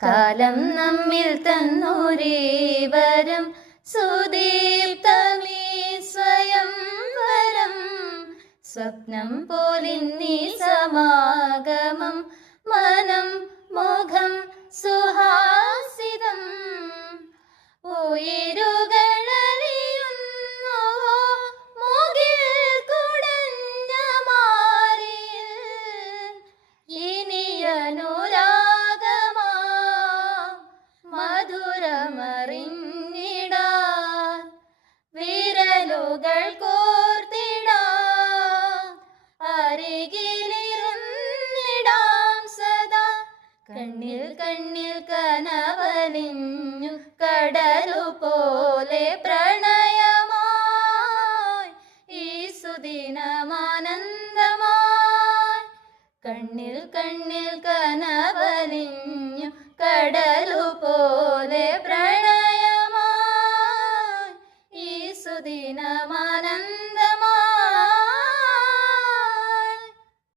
കാലം നമ്മിൽ തന്നൂരീവരം സുദീപ്തമീ സ്വയം വരം. സ്വപ്നം പോലിന്നീ സമാഗമം മനം മുഖം സുഹാസിതം. ഉയരുകളറിയുന്നുവോ മുകിൽ കുടഞ്ഞ മാറിയിൽ ഇനിയനുരാഗമാ മധുരമറിഞ്ഞിടാൻ വിരലുകൾ കോർത്തിടാൻ അരികിലിരുന്നിടാം സദാ. കണ്ണിൽ കണ്ണിൽ കനവലിഞ്ഞു കടലുപോലെ പ്രണയമായി ഈ സുദിനമാനന്ദമായി. കണ്ണിൽ കണ്ണിൽ കനവലിഞ്ഞു കടലുപോലെ പ്രണയമായി ഈ സുദിനമാ